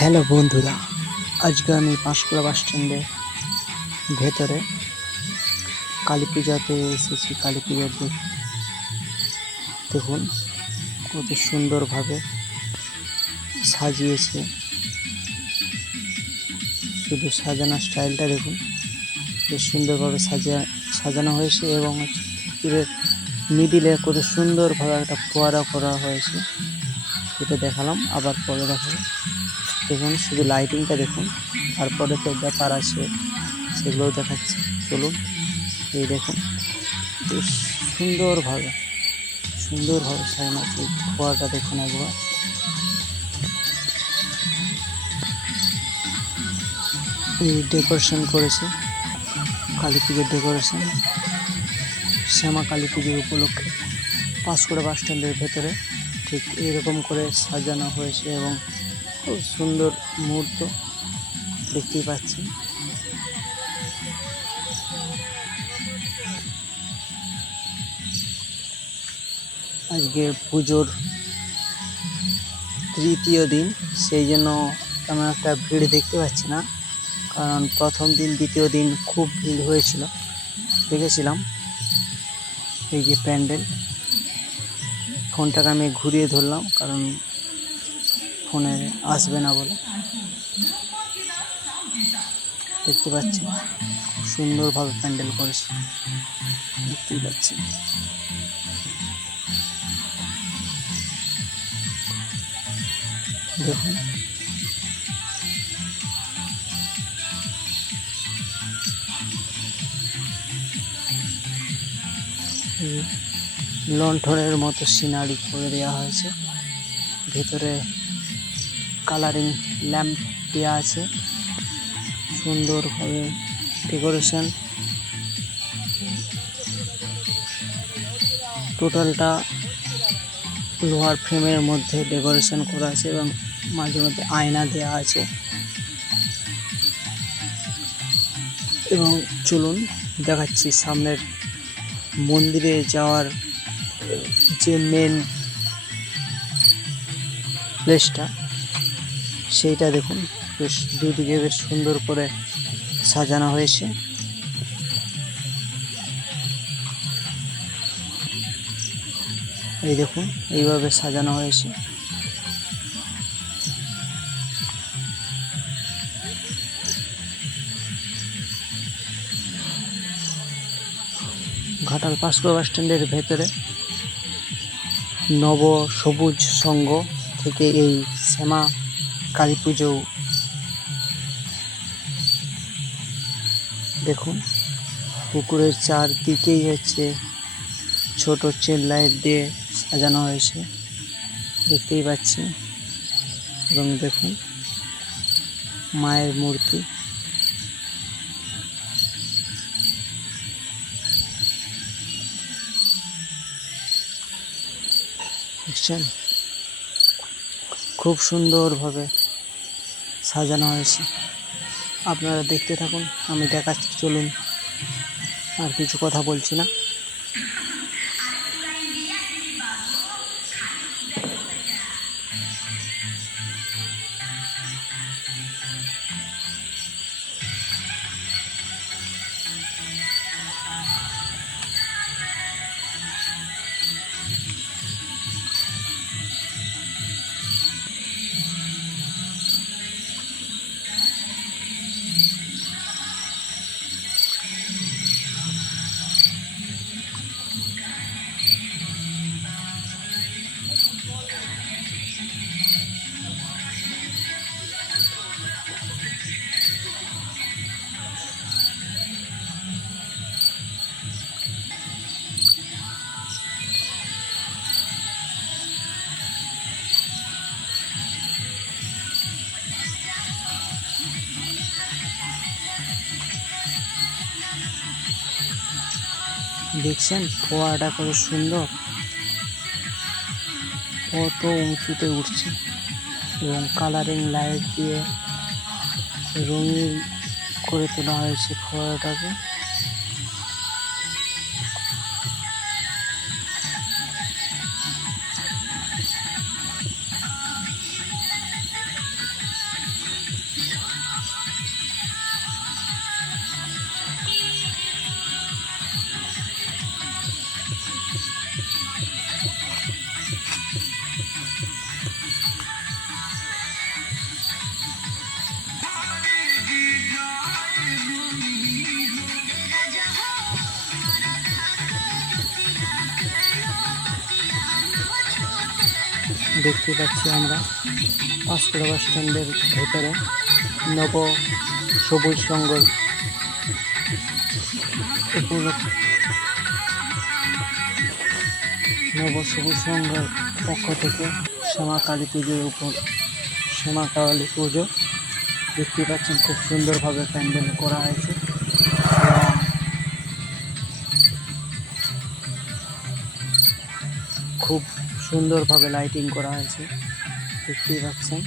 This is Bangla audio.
হ্যালো বন্ধুরা, আজকে আমি পাঁশকুড়া বাস স্ট্যান্ডে ভেতরে কালী পূজাতে এসেছি। কালী পূজার দেখুন, কত সুন্দরভাবে সাজিয়েছে। শুধু সাজানোর স্টাইলটা দেখুন, বেশ সুন্দরভাবে সাজা সাজানো হয়েছে এবং মিডিলে কত সুন্দরভাবে একটা ফোয়ারা করা হয়েছে। এটা দেখালাম, আবার পরে দেখালাম দেখুন, শুধু লাইটিংটা দেখুন, তারপরে তো ব্যাপার আছে, সেগুলোও দেখাচ্ছি। চলুন, এই দেখুন, বেশ সুন্দরভাবে সুন্দরভাবে সাজানো আছে ফোয়ারাটা দেখুন একবার। এই ডেকোরেশন করেছে, কালী পুজোর ডেকোরেশন শ্যামা কালী পুজোর উপলক্ষে পাঁশকুড়া বাস স্ট্যান্ডের ভেতরে, ঠিক এইরকম করে সাজানো হয়েছে এবং খুব সুন্দর মুহূর্ত দেখতেই পাচ্ছি। আজকে পুজোর তৃতীয় দিন, সেই জন্য তেমন একটা ভিড় দেখতে পাচ্ছি না। কারণ প্রথম দিন, দ্বিতীয় দিন খুব ভিড় হয়েছিল, দেখেছিলাম। এই যে প্যান্ডেল, ফোনটাকে আমি ঘুরিয়ে ধরলাম, কারণ ফোনে আসবে না বলে। দেখতে পাচ্ছি, সুন্দরভাবে প্যান্ডেল করেছে। দেখতেই পাচ্ছি। দেখুন। লন্ঠনের মতো সিনারি করে দেওয়া হয়েছে। ভেতরে কালারিং ল্যাম্প দেওয়া আছে। সুন্দরভাবে ডেকোরেশন টোটালটা লোহার ফ্রেমের মধ্যে ডেকোরেশন করা আছে এবং মাঝে মধ্যে আয়না দেওয়া আছে। এবং চলুন দেখাচ্ছি সামনের মন্দিরে যাওয়ার যে মেন প্লেসটা সেইটা দেখুন, বেশ দুদিকে বেশ সুন্দর করে সাজানো হয়েছে। এই দেখুন, এইভাবে সাজানো হয়েছে। ঘাটাল পাঁশকুড়া বাস স্ট্যান্ডের ভেতরে নব সবুজ সংঘ থেকে এই শ্যামা কালী পুজো। দেখুন, পুকুরের চারদিকেই হচ্ছে ছোট চেন লাইট দিয়ে সাজানো হয়েছে। দেখতেই পাচ্ছি এবং দেখুন, মায়ের মূর্তি। খুব সুন্দরভাবে সাজানো হয়েছে। আপনারা দেখতে থাকুন আমি দেখাচ্ছি চলুন। আর কিছু কথা বলছি না। দেখছেন? ফোয়ারাটা কত সুন্দর। কত উঁচুতে উঠছে। এবং কালারিং লাইট দিয়ে রঙিন করে তোলা হয়েছে ফোয়ারাটাকে। দেখতে পাচ্ছি আমরা পাঁচকুড়া বাস স্ট্যান্ডের ভেতরে নব সবুজ সঙ্গল নব সবুজ সংঘের পক্ষ থেকে শ্যামা কালী পুজোর উপর শ্যামা কালী পুজো। দেখতে পাচ্ছেন খুব সুন্দরভাবে প্যান্ডেল করা হয়েছে। খুব সুন্দরভাবে লাইটিং করা হয়েছে। দেখতেই পাচ্ছেন।